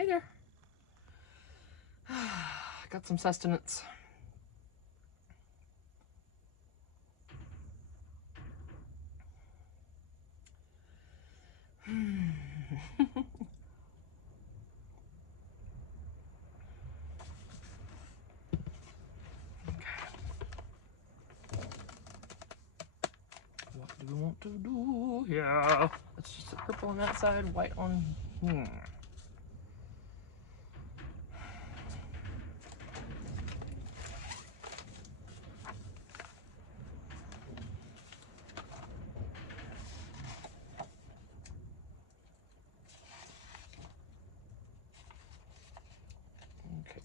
Hey there. Got some sustenance. What do we want to do here? Let's just put purple on that side, white on. Okay,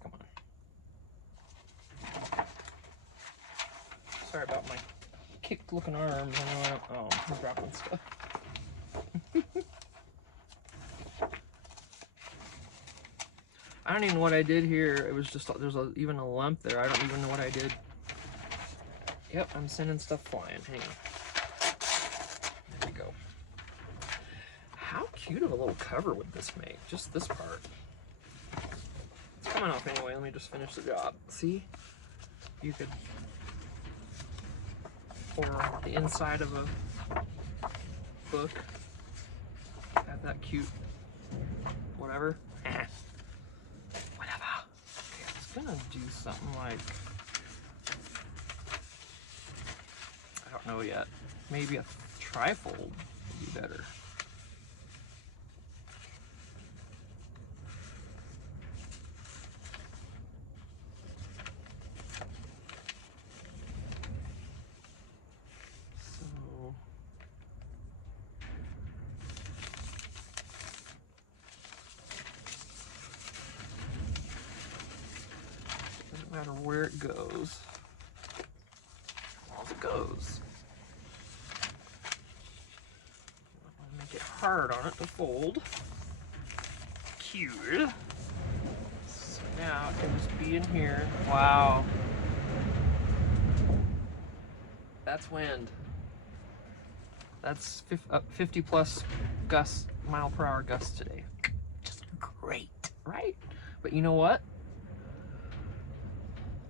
come on. Sorry about my kicked looking arms. I know I'm dropping stuff. I don't even know what I did here. It was just, there's even a lump there. I don't even know what I did. Yep, I'm sending stuff flying. Hang on. There we go. How cute of a little cover would this make? Just this part. It's coming off anyway. Let me just finish the job. See? You could, or the inside of a book. Have that cute, whatever. Whatever. Okay, I was gonna do something like, I don't know yet. Maybe a trifold would be better. No matter where it goes, as it goes. I'll make it hard on it to fold. Cute. So now it can just be in here. Wow. That's wind. That's 50 plus mile-per-hour gusts today. Just great, right? But you know what?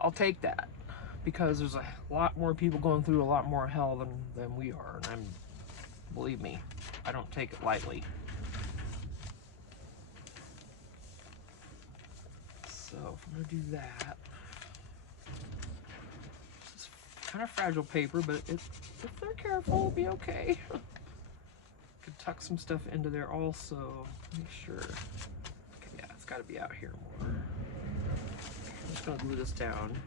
I'll take that, because there's a lot more people going through a lot more hell than we are, and believe me, I don't take it lightly. So if I'm gonna do that, this is kind of fragile paper, but if they're careful, it'll be okay. Could tuck some stuff into there also. Make sure. Okay, yeah, it's got to be out here more. I'm just gonna glue this down.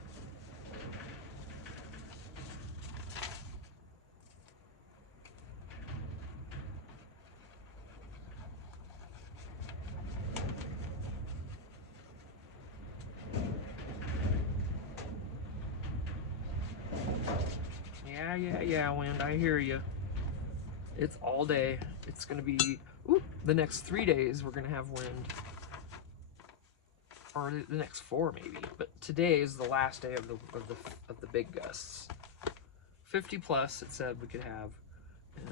Yeah, wind, I hear you. It's all day. It's gonna be, the next 3 days we're gonna have wind. Or the next 4 maybe, but today is the last day of the big gusts. 50 plus it said we could have, and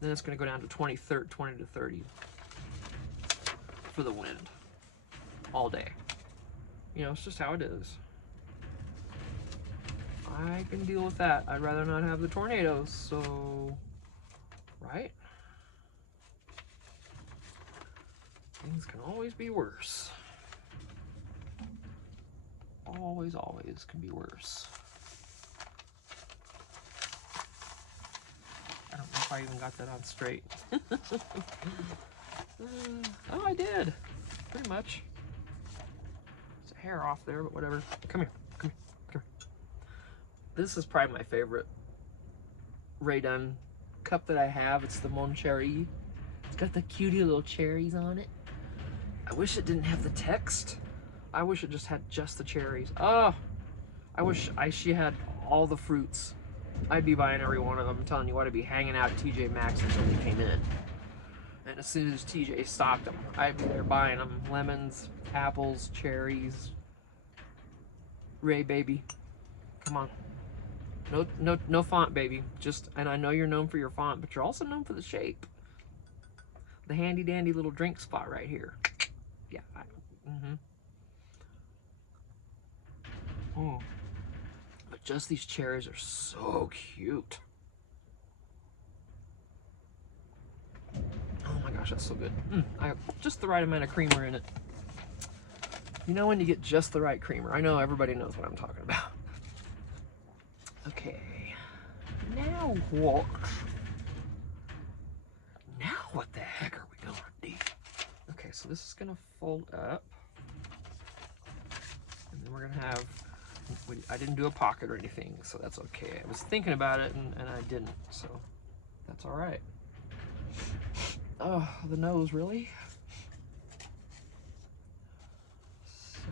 then it's going to go down to 20 to 30 for the wind all day. You know, it's just how it is. I can deal with that. I'd rather not have the tornadoes, so right? Things can always be worse. Always can be worse. I don't know if I even got that on straight. Oh, I did. Pretty much. There's a hair off there, but whatever. Come here. This is probably my favorite Raydun cup that I have. It's the Mon Cherry. It's got the cutie little cherries on it. I wish it didn't have the text. I wish it just had just the cherries. Oh, I wish she had all the fruits. I'd be buying every one of them. I'm telling you what, I'd be hanging out at TJ Maxx until they came in. And as soon as TJ stocked them, I'd be there buying them. Lemons, apples, cherries. Ray, baby. Come on. No font, baby. And I know you're known for your font, but you're also known for the shape. the handy dandy little drink spot right here. Yeah. But just these cherries are so cute. Oh my gosh, that's so good. I have just the right amount of creamer in it. You know when you get just the right creamer. I know everybody knows what I'm talking about. Okay. Now what? Now what the heck are we gonna do? Okay, so this is gonna fold up. And then we're gonna have, I didn't do a pocket or anything, so that's okay. I was thinking about it and I didn't, so that's all right. Oh, the nose, really? So,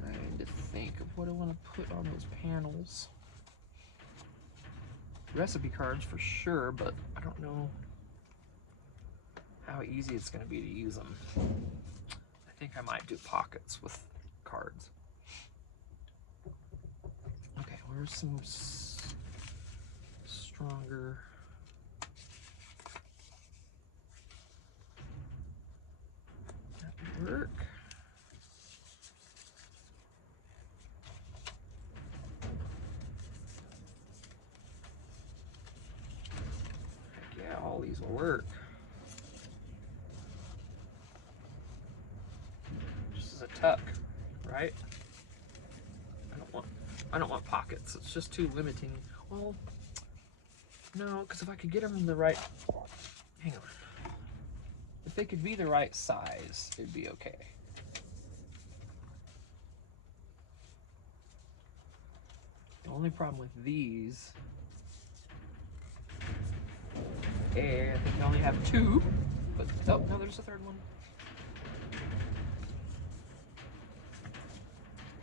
trying to think of what I want to put on those panels. Recipe cards for sure, but I don't know how easy it's going to be to use them. I think I might do pockets with cards. Okay, where's some stronger? That would work. Heck yeah, all these will work. Just as a tuck, right? I don't want pockets. It's just too limiting. Well, no, because if I could get them in the right, hang on. If they could be the right size, it'd be okay. The only problem with these, I think I only have two, but oh no, there's a third one.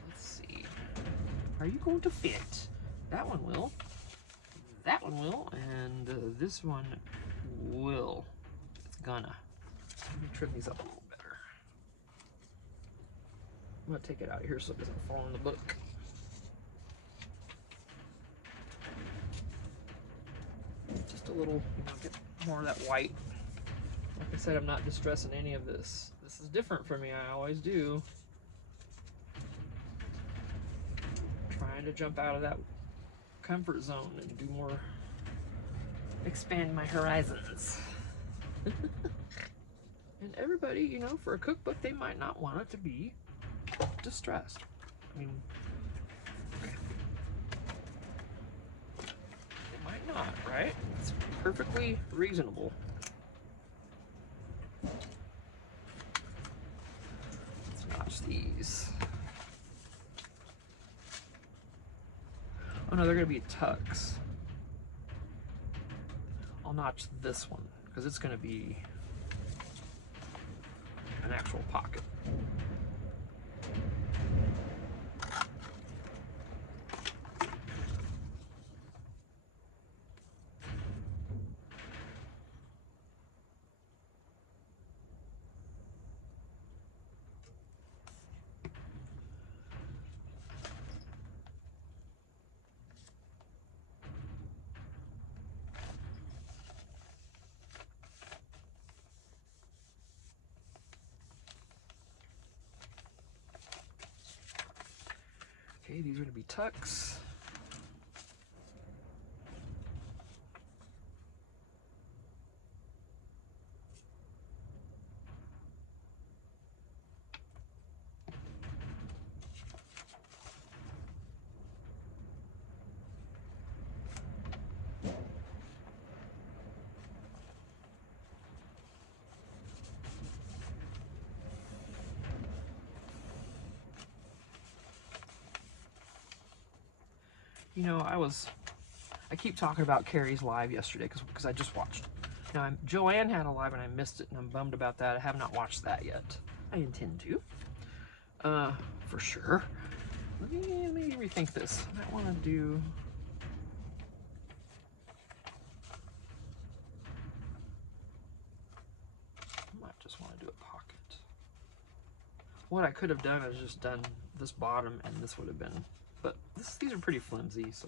Let's see. Are you going to fit? That one will. That one will, and this one will. It's gonna. Let me trim these up a little better. I'm gonna take it out of here so it doesn't fall in the book. Just a little, you know, get more of that white. Like I said, I'm not distressing any of this. This is different for me, I always do. Trying to jump out of that comfort zone and do more, expand my horizons. And everybody, you know, for a cookbook, they might not want it to be distressed. I mean, okay. They might not, right? It's perfectly reasonable. Let's notch these. Oh no, they're gonna be tucks. I'll notch this one because it's gonna be an actual pocket. Okay, these are going to be tucks. You know, I keep talking about Carrie's live yesterday because I just watched. Now, Joanne had a live and I missed it, and I'm bummed about that. I have not watched that yet. I intend to, for sure. Let me rethink this. I might want to do. I might just want to do a pocket. What I could have done is just done this bottom, and this would have been. But these are pretty flimsy, so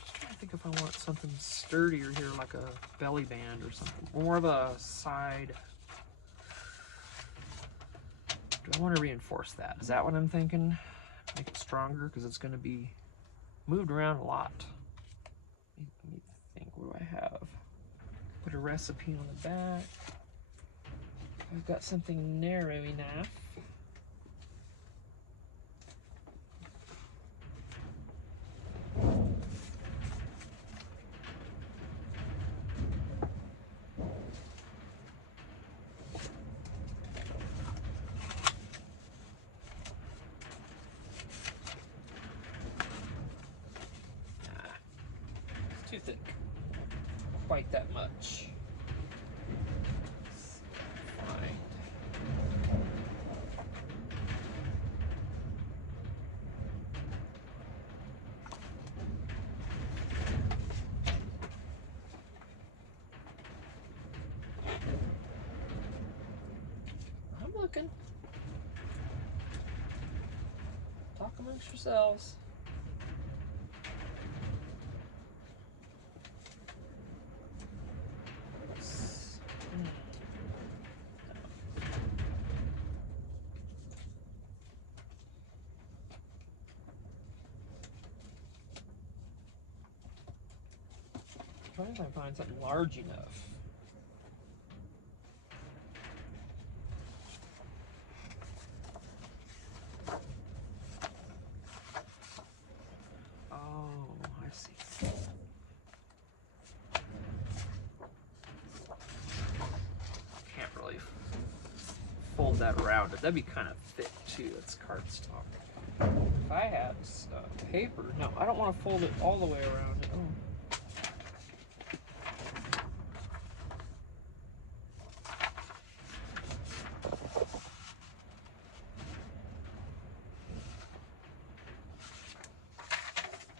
just trying to think if I want something sturdier here, like a belly band or something. More of a side. Do I want to reinforce that? Is that what I'm thinking? Make it stronger because it's going to be moved around a lot. Let me think. What do I have? Put a recipe on the back. I've got something narrow enough. Too thick. Quite that much. Fine. I'm looking. Talk amongst yourselves. Trying to find something large enough. Oh, I see. Can't really fold that around. That'd be kind of thick too. That's cardstock. If I had paper, no, I don't want to fold it all the way around. Oh.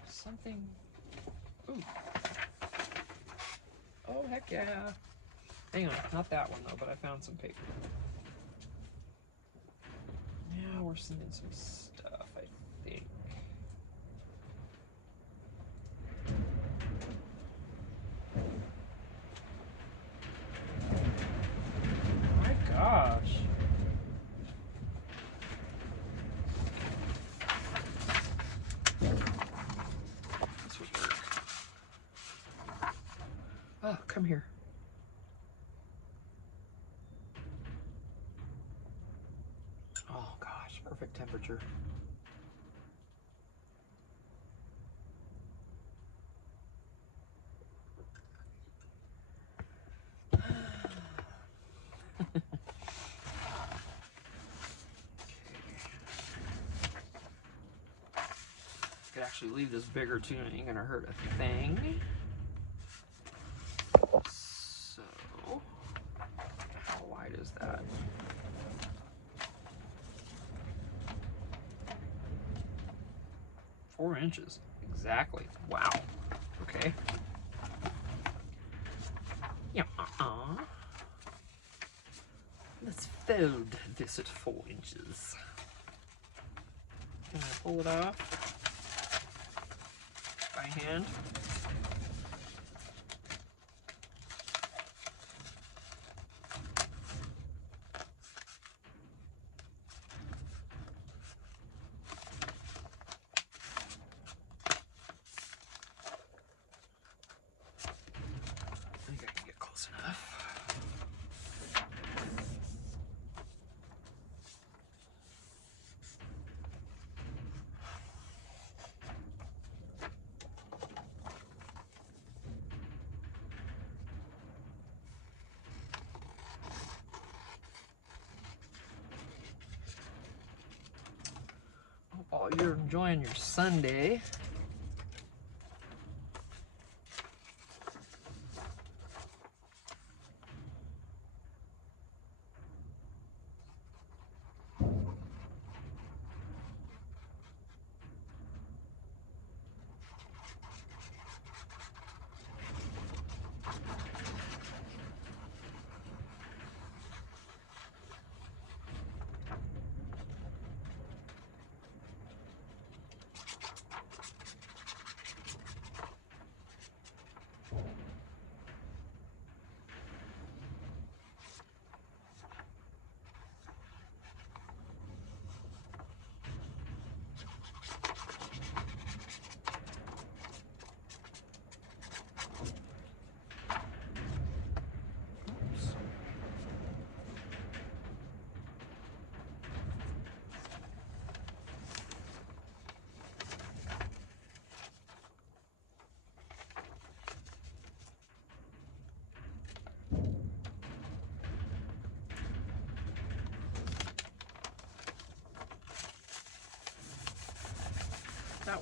Something. Ooh. Oh, heck yeah. Hang on, not that one though, but I found some paper. Now we're seeing some stuff, I think. My gosh. This would work. Oh, come here. Oh gosh, perfect temperature. Could actually leave this bigger too, and it ain't gonna hurt a thing. So, how wide is that? Four inches, exactly. Wow. Okay. Yeah. Let's fold this at 4 inches. Can I pull it off by hand? I think I can get close enough. Oh, you're enjoying your Sunday.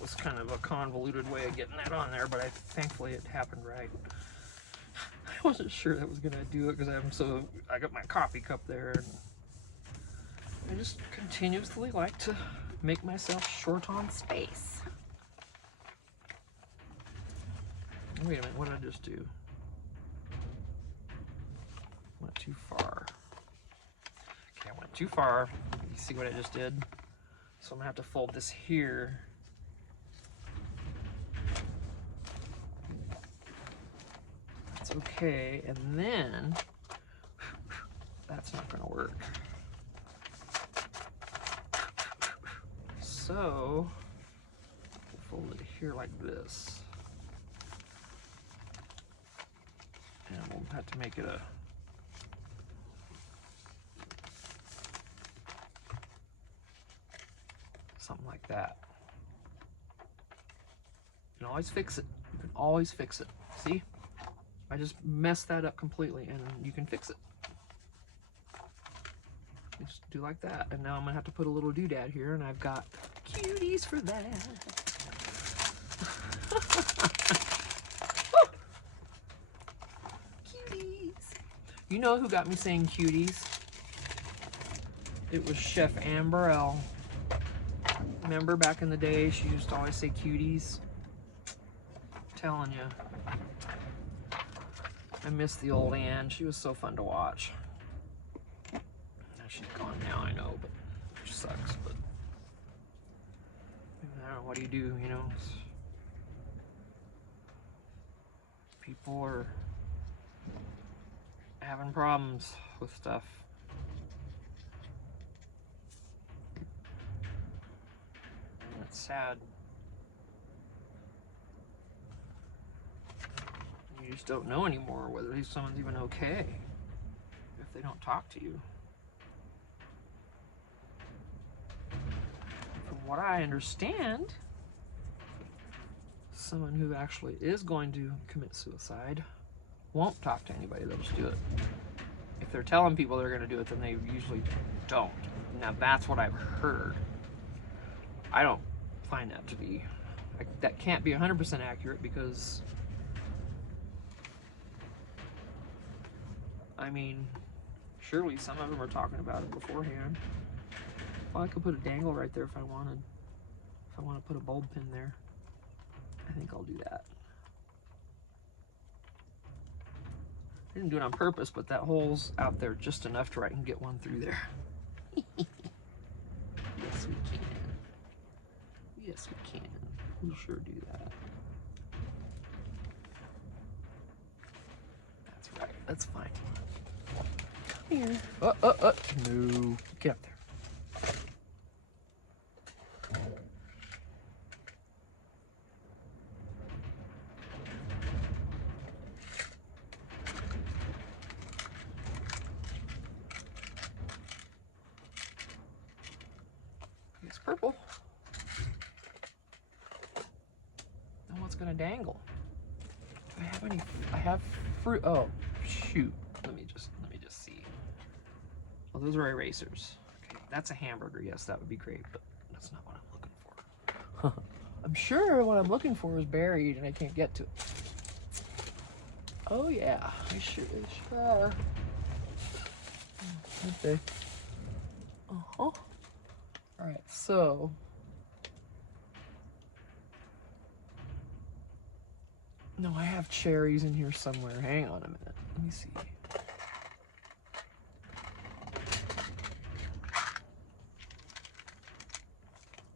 That was kind of a convoluted way of getting that on there, but thankfully it happened right. I wasn't sure that was gonna do it because I got my coffee cup there, and I just continuously like to make myself short on space. Wait a minute, what did I just do? Went too far. Okay, I went too far. You see what I just did? So I'm gonna have to fold this here. That's okay, and then that's not gonna work. So we'll fold it here like this. And we'll have to make it a something like that. You can always fix it. You can always fix it. See? I just messed that up completely, and you can fix it. Just do like that. And now I'm gonna have to put a little doodad here, and I've got cuties for that. Cuties. You know who got me saying cuties? It was Chef Amber L. Remember back in the day, she used to always say cuties? I'm telling you. I miss the old Ann. She was so fun to watch. Now she's gone now, I know, but which sucks, but I don't know, what do, you know? People are having problems with stuff. It's sad. You just don't know anymore whether someone's even okay if they don't talk to you. From what I understand, someone who actually is going to commit suicide won't talk to anybody, they'll just do it. If they're telling people they're going to do it, then they usually don't. Now that's what I've heard. I don't find that to be, that can't be 100% accurate because, I mean, surely some of them are talking about it beforehand. Well, I could put a dangle right there if I wanted. If I want to put a bulb pin there, I think I'll do that. I didn't do it on purpose, but that hole's out there just enough to where I can get one through there. Yes, we can. Yes, we can. We'll sure do that. That's right. That's fine. Come here. No. Get up there. It's purple. Now what's gonna dangle? Do I have any? I have fruit. Oh, shoot. Let me just see. Oh, those are erasers. Okay, that's a hamburger. Yes, that would be great, but that's not what I'm looking for. I'm sure what I'm looking for is buried and I can't get to it. Oh yeah, I sure are. Okay. All right, so no, I have cherries in here somewhere. Hang on a minute. Let me see.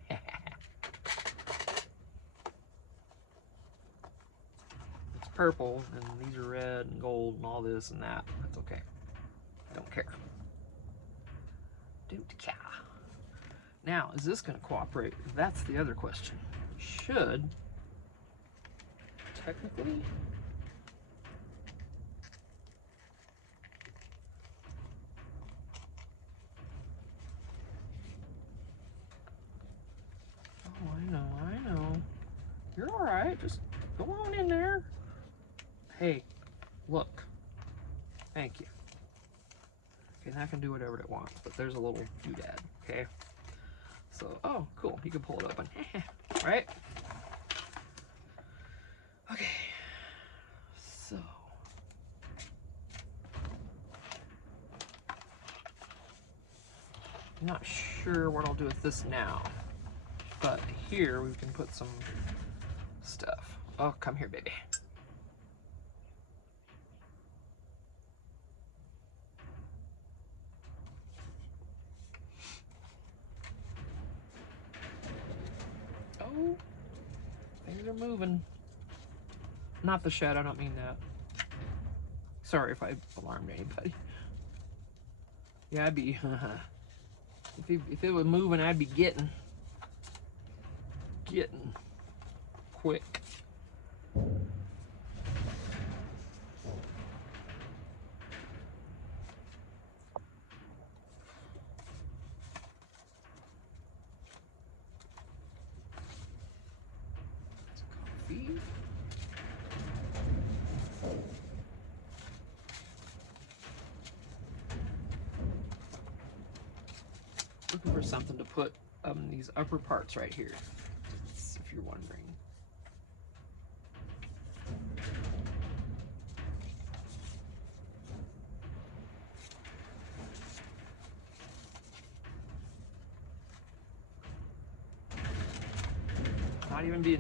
It's purple, and these are red and gold and all this and that. That's okay. I don't care. Don't care. Now, is this going to cooperate? That's the other question. Should, technically, oh, I know. You're all right. Just go on in there. Hey, look. Thank you. Okay, that can do whatever it wants, but there's a little doodad, okay? So, oh, cool. You can pull it open. right? Okay, so I'm not sure what I'll do with this now, but here we can put some stuff. Oh, come here, baby. Oh, things are moving. Not the shed, I don't mean that. Sorry if I alarmed anybody. Yeah, I'd be, if it was moving, I'd be getting quick. Coffee. Looking for something to put these upper parts right here, if you're wondering.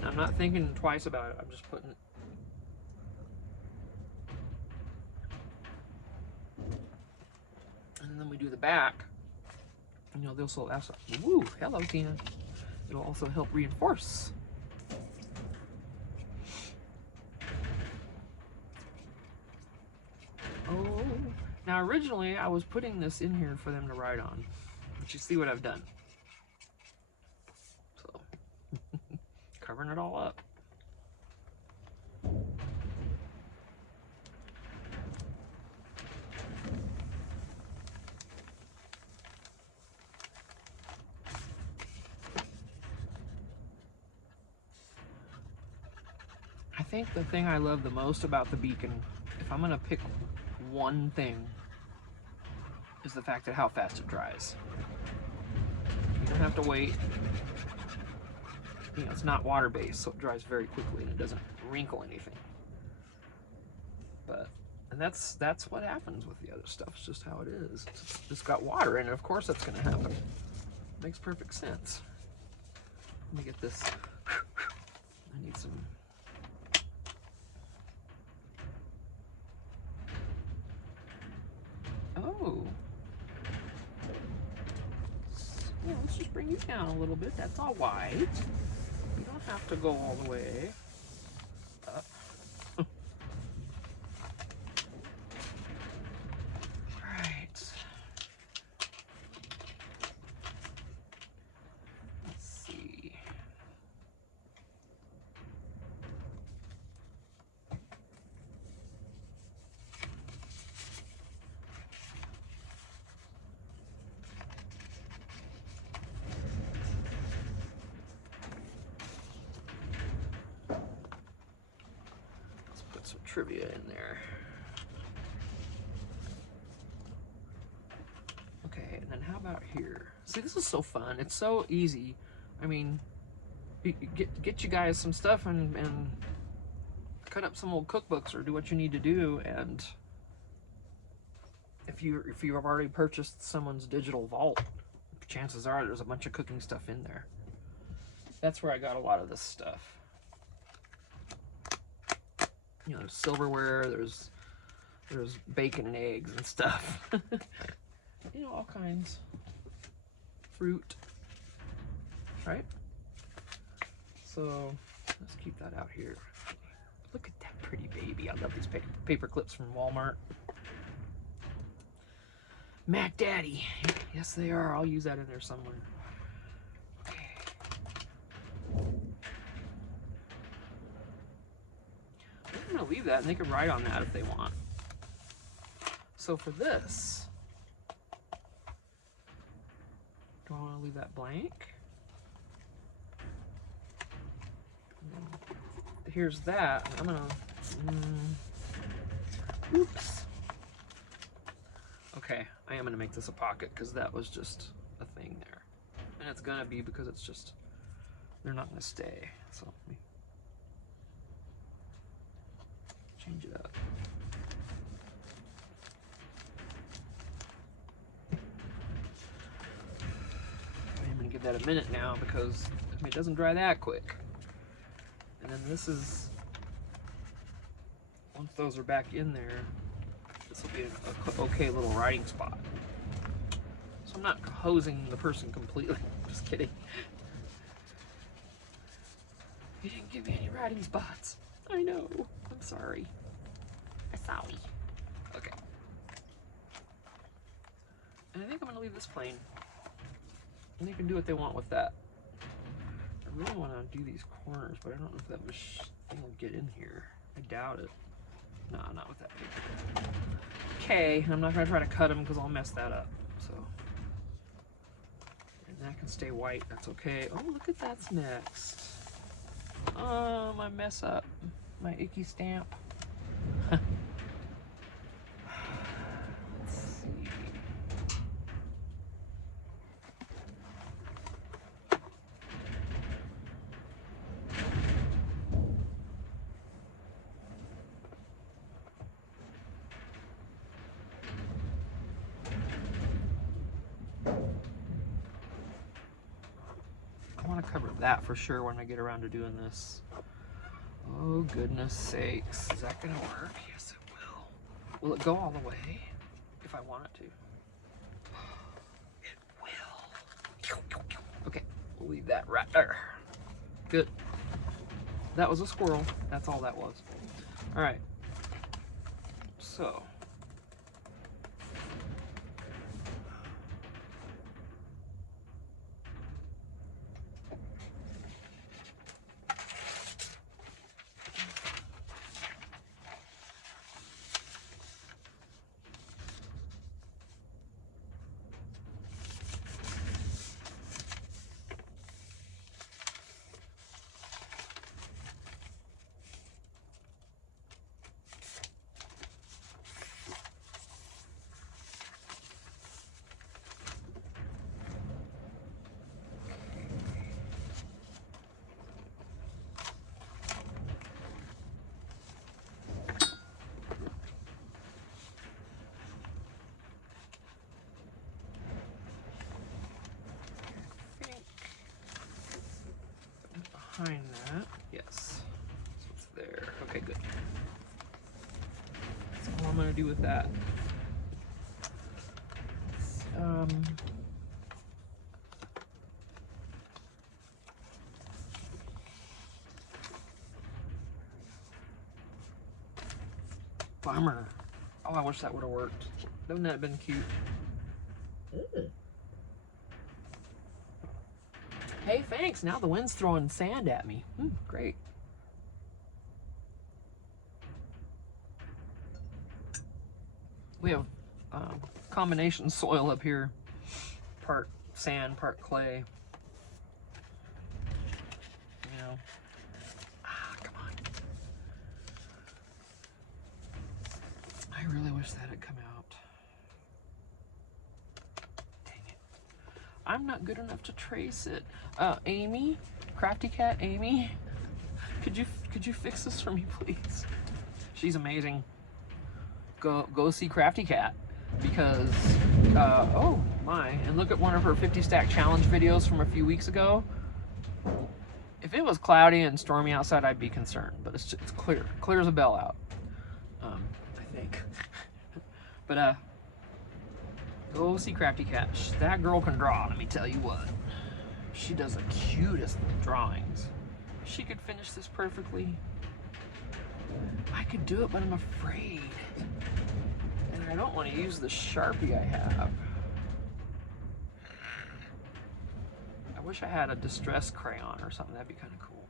I'm not thinking twice about it. I'm just putting it. And then we do the back. You know, this will also, woo, hello Tina. It'll also help reinforce. Oh, now originally I was putting this in here for them to ride on, but you see what I've done. So, covering it all up. I think the thing I love the most about the beacon, if I'm gonna pick one thing, is the fact that how fast it dries. You don't have to wait. You know, it's not water-based, so it dries very quickly and it doesn't wrinkle anything. But, and that's what happens with the other stuff. It's just how it is. It's got water in it. Of course that's gonna happen. Makes perfect sense. Let me get this. I need some. Oh. Yeah, let's just bring you down a little bit. That's all right. You don't have to go all the way up. Right. Let's see. Some trivia in there. Okay, and then how about here? See, this is so fun. It's so easy. I mean, get you guys some stuff and cut up some old cookbooks or do what you need to do. And if you have already purchased someone's digital vault, chances are there's a bunch of cooking stuff in there. That's where I got a lot of this stuff. You know, there's silverware, there's bacon and eggs and stuff. You know, all kinds. Fruit, right? So let's keep that out here. Look at that pretty baby. I love these paper clips from Walmart. Mac Daddy. Yes, they are. I'll use that in there somewhere. I'm gonna leave that and they can write on that if they want. So for this, do I want to leave that blank? Here's that. I'm gonna, oops. Okay, I am gonna make this a pocket because that was just a thing there. And it's gonna be because it's just they're not going to stay. So let me change it up. I'm going to give that a minute now because it doesn't dry that quick. And then this is, once those are back in there, this will be an okay little riding spot. So I'm not hosing the person completely. Just kidding. You didn't give me any riding spots. I know. I'm sorry. I'm sorry. Okay. And I think I'm going to leave this plain. And they can do what they want with that. I really want to do these corners, but I don't know if that thing will get in here. I doubt it. No, not with that paper. Okay, I'm not going to try to cut them because I'll mess that up. So, and that can stay white. That's okay. Oh, look at that's next. Oh, my mess up. My icky stamp. Let's see. I want to cover that for sure when I get around to doing this. Oh, goodness sakes. Is that going to work? Yes, it will. Will it go all the way if I want it to? It will. Okay, we'll leave that right there. Good. That was a squirrel. That's all that was. All right. So. Behind that, yes. So it's there. Okay, good. That's all I'm gonna do with that. Bummer. Oh, I wish that would have worked. Wouldn't that have been cute? Ooh. Hey, thanks. Now the wind's throwing sand at me. Great. We have combination soil up here. Part sand, part clay. You know. Come on. I really wish that had come out. Dang it. I'm not good enough to trace it. Amy, Crafty Cat Amy, could you fix this for me, please? She's amazing. Go see Crafty Cat because oh my, and look at one of her 50 stack challenge videos from a few weeks ago. If it was cloudy and stormy outside, I'd be concerned, but it's clear as a bell out. I think. But go see Crafty Cat. That girl can draw, let me tell you what. She does the cutest drawings. She could finish this perfectly. I could do it, but I'm afraid. And I don't want to use the Sharpie I have. I wish I had a distress crayon or something. That'd be kind of cool.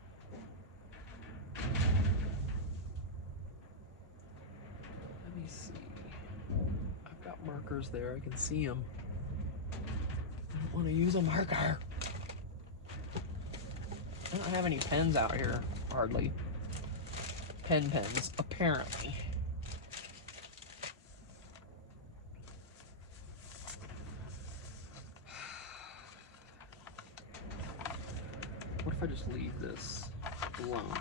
Let me see. I've got markers there. I can see them. I don't want to use a marker. I don't have any pens out here, hardly. Pens, apparently. What if I just leave this alone?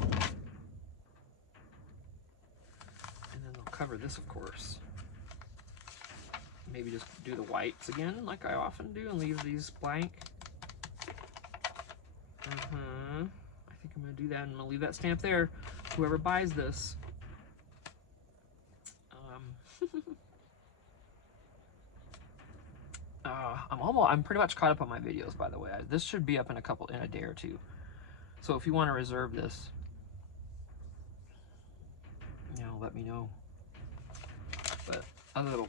And then I'll cover this, of course. Maybe just do the whites again, like I often do, and leave these blank. I think I'm gonna do that, and I'm gonna leave that stamp there. Whoever buys this. I'm pretty much caught up on my videos, by the way. This should be up in a day or two. So if you want to reserve this, you know, let me know. But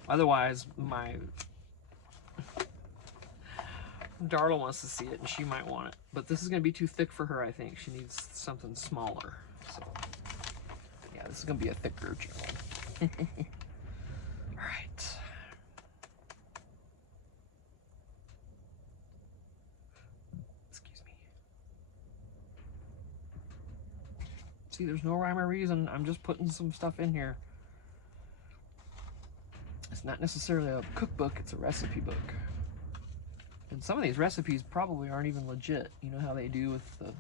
otherwise, my Darla wants to see it, and she might want it. But this is going to be too thick for her, I think. She needs something smaller. So, yeah, this is going to be a thicker journal. All right. Excuse me. See, there's no rhyme or reason. I'm just putting some stuff in here. It's not necessarily a cookbook, it's a recipe book. And some of these recipes probably aren't even legit. You know how they do with the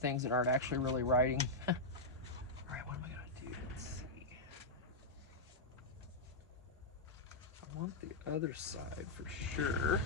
things that aren't actually really writing. All right, what am I gonna do? Let's see. I want the other side for sure.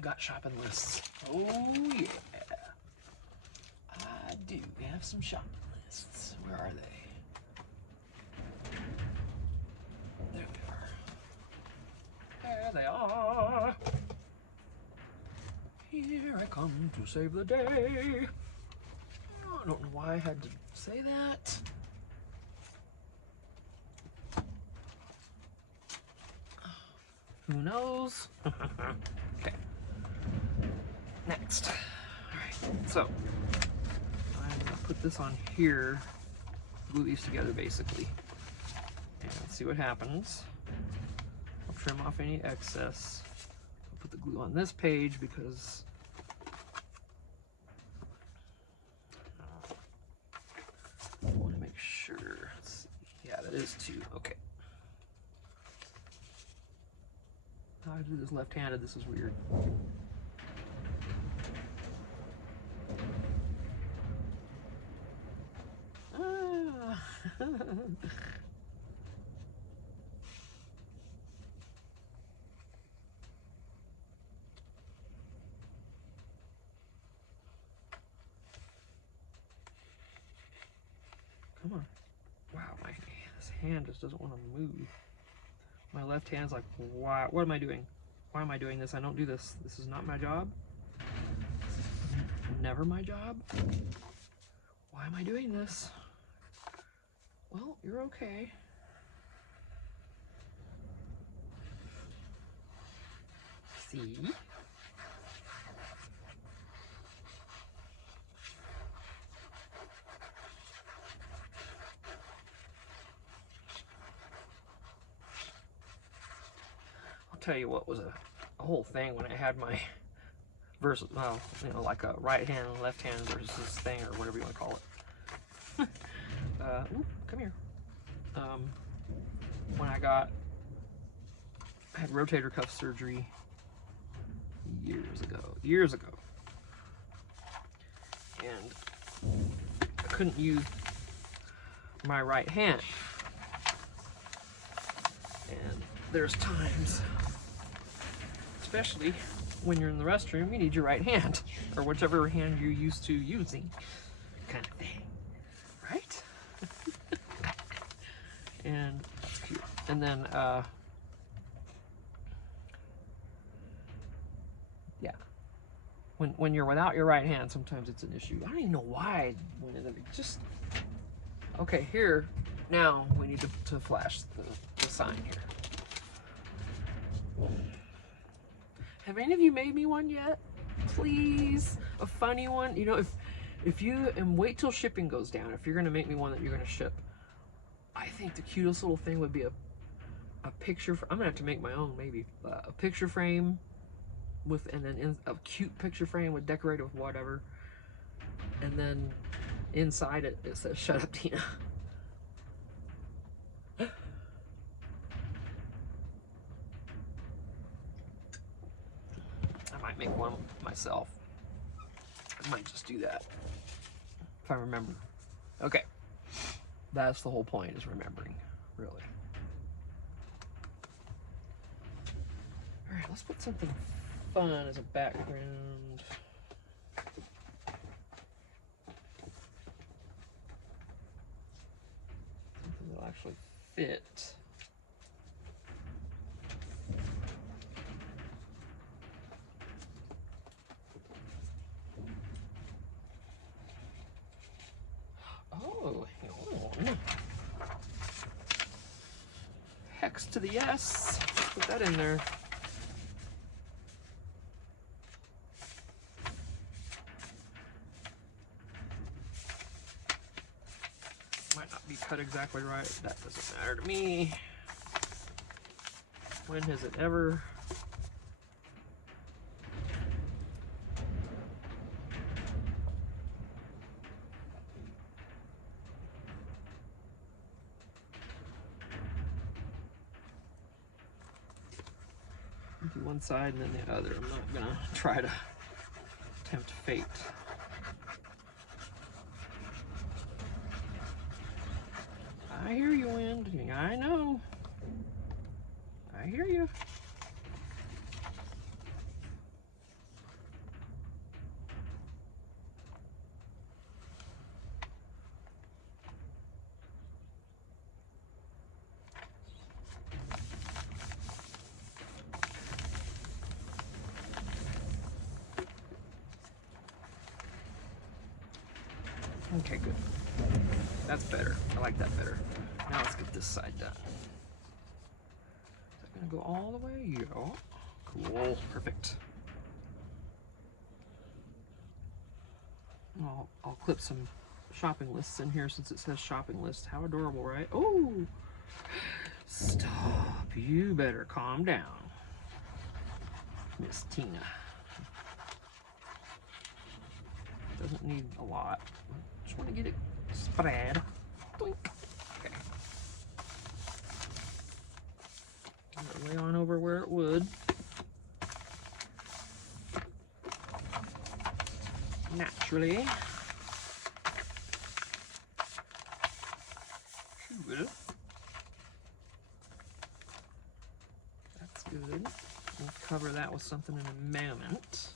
Got shopping lists. Oh yeah, I do have some shopping lists. Where are they? There they are. There they are. Here I come to save the day. Oh, I don't know why I had to say that. Who knows? Okay. Next. Alright, so I'm going to put this on here, glue these together basically, and see what happens. I'll trim off any excess. I'll put the glue on this page because I want to make sure. Let's see. Yeah, that is 2. Okay. How I do this left-handed, this is weird. Come on. Wow, this hand just doesn't want to move. My left hand's like, why? What am I doing? Why am I doing this? I don't do this. This is not my job. This is never my job. Why am I doing this? Well, you're okay. See? I'll tell you what was a whole thing when I had my versus, well, you know, like a right hand and left hand versus thing or whatever you want to call it. Ooh, come here. When I had rotator cuff surgery years ago, and I couldn't use my right hand. And there's times, especially when you're in the restroom, you need your right hand, or whichever hand you're used to using, kind of thing, right? And that's cute. And then, yeah, when you're without your right hand, sometimes it's an issue. I don't even know why I went into it. Just Okay, here, now we need to flash the sign here. Have any of you made me one yet? Please, a funny one. You know, if you, and wait till shipping goes down, if you're gonna make me one that you're gonna ship, I think the cutest little thing would be a picture, I'm gonna have to make my own maybe, a picture frame with, and then a cute picture frame with decorated with whatever, and then inside it says "Shut up, Tina." I might make one myself. I might just do that if I remember. Okay, that's the whole point, is remembering, really. All right, let's put something fun as a background. Something that'll actually fit. Oh, hang on. Hex to the yes. Put that in there. Might not be cut exactly right. That doesn't matter to me. When has it ever? Do one side and then the other. I'm not gonna try to tempt fate. I hear you, wind. I know. I hear you. Okay, good. That's better. I like that better. Now let's get this side done. Is that gonna go all the way? Yeah. Cool. Perfect. I'll clip some shopping lists in here since it says shopping list. How adorable, right? Oh! Stop. You better calm down, Miss Tina. Doesn't need a lot. Just want to get it spread. Doink. Okay. Lay on over where it would. Naturally. Good. That's good. We'll cover that with something in a moment.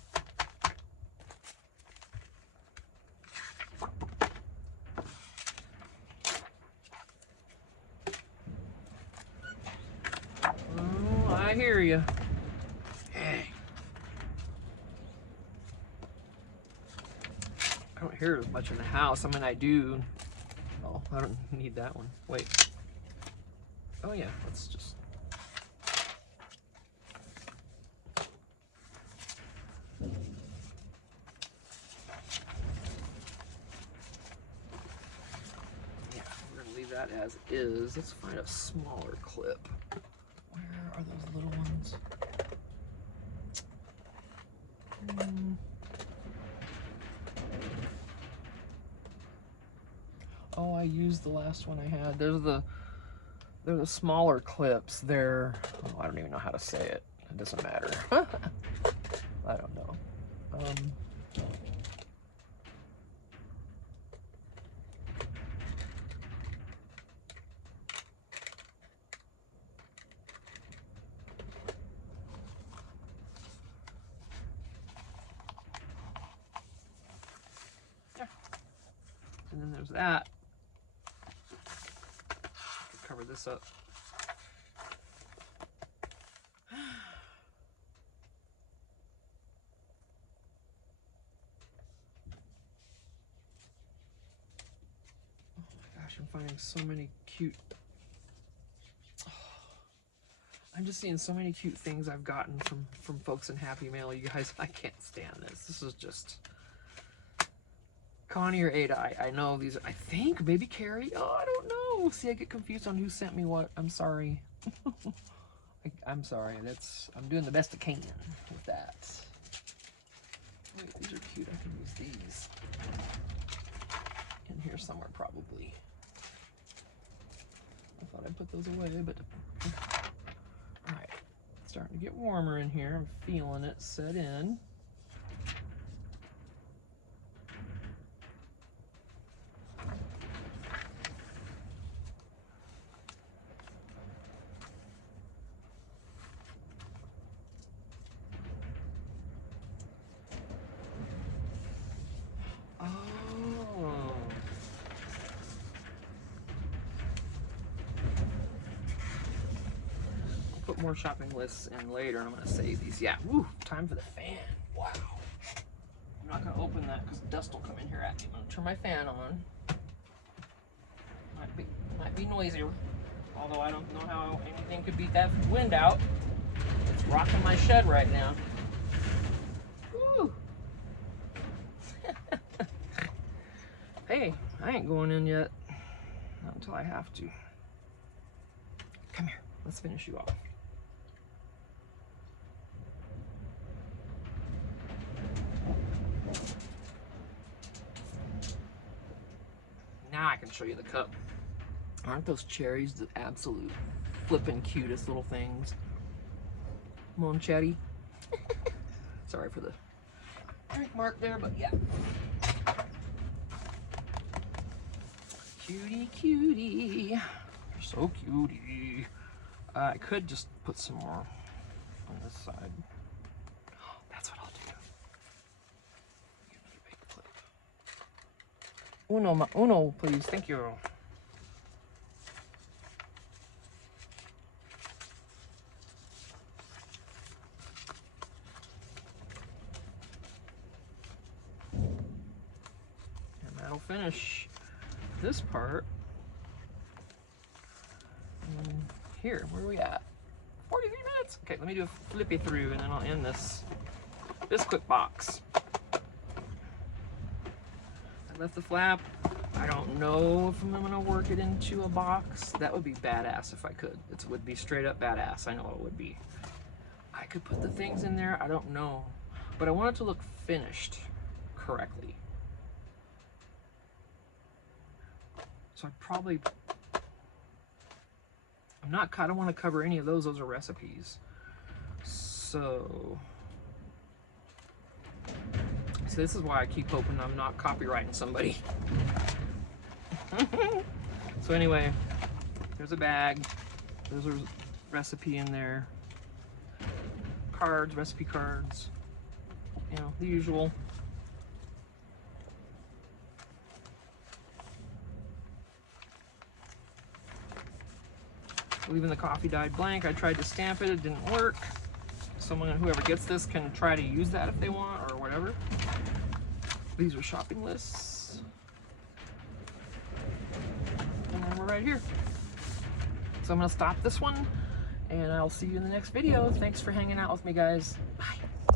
Oh, I hear you. Hey. I don't hear as much in the house. I mean, I do. Oh, I don't need that one. Wait. Oh yeah, let's just. Yeah, we're gonna leave that as is. Let's find a smaller clip. Where are those little ones? Oh, I used the last one I had. They're the smaller clips. They're, oh, I don't even know how to say it. It doesn't matter. I don't know. Yeah. And then there's that. Cover this up. I'm finding so many cute... I'm just seeing so many cute things I've gotten from folks in Happy Mail. You guys, I can't stand this. This is just... Connie or Ada, I know these are, I think, maybe Carrie. Oh, I don't know. See, I get confused on who sent me what. I'm sorry. I'm sorry. I'm doing the best I can with that. Wait, these are cute. I can use these in here somewhere probably. I thought I'd put those away, but all right. It's starting to get warmer in here. I'm feeling it set in. Put more shopping lists in later, and I'm gonna save these. Yeah, woo, time for the fan. Wow. I'm not gonna open that because dust will come in here at me. I'm gonna turn my fan on. Might be noisier, although I don't know how anything could beat that wind out. It's rocking my shed right now. Woo. Hey, I ain't going in yet. Not until I have to. Come here, let's finish you off. Now I can show you the cup. Aren't those cherries the absolute flippin' cutest little things? Monchetti. Sorry for the drink mark there, but yeah. Cutie, cutie. You're so cutie. I could just put some more on this side. That's what I'll do. Get another big clip. Uno, please. Thank you. And that'll finish this part. And here, where are we at? 43 minutes. Okay, let me do a flippy through and then I'll end this quick box. I left the flap. I don't know if I'm gonna work it into a box. That would be badass if I could. It would be straight up badass. I know it would be. I could put the things in there. I don't know, but I want it to look finished correctly. So I don't want to cover any of those. Those are recipes. So this is why I keep hoping I'm not copyrighting somebody. So anyway, there's a bag. There's a recipe in there. Cards, recipe cards. You know, the usual. Leaving the coffee dyed blank. I tried to stamp it, it didn't work. Whoever gets this can try to use that if they want or whatever. These are shopping lists. And then we're right here. So I'm gonna stop this one and I'll see you in the next video. Thanks for hanging out with me, guys. Bye.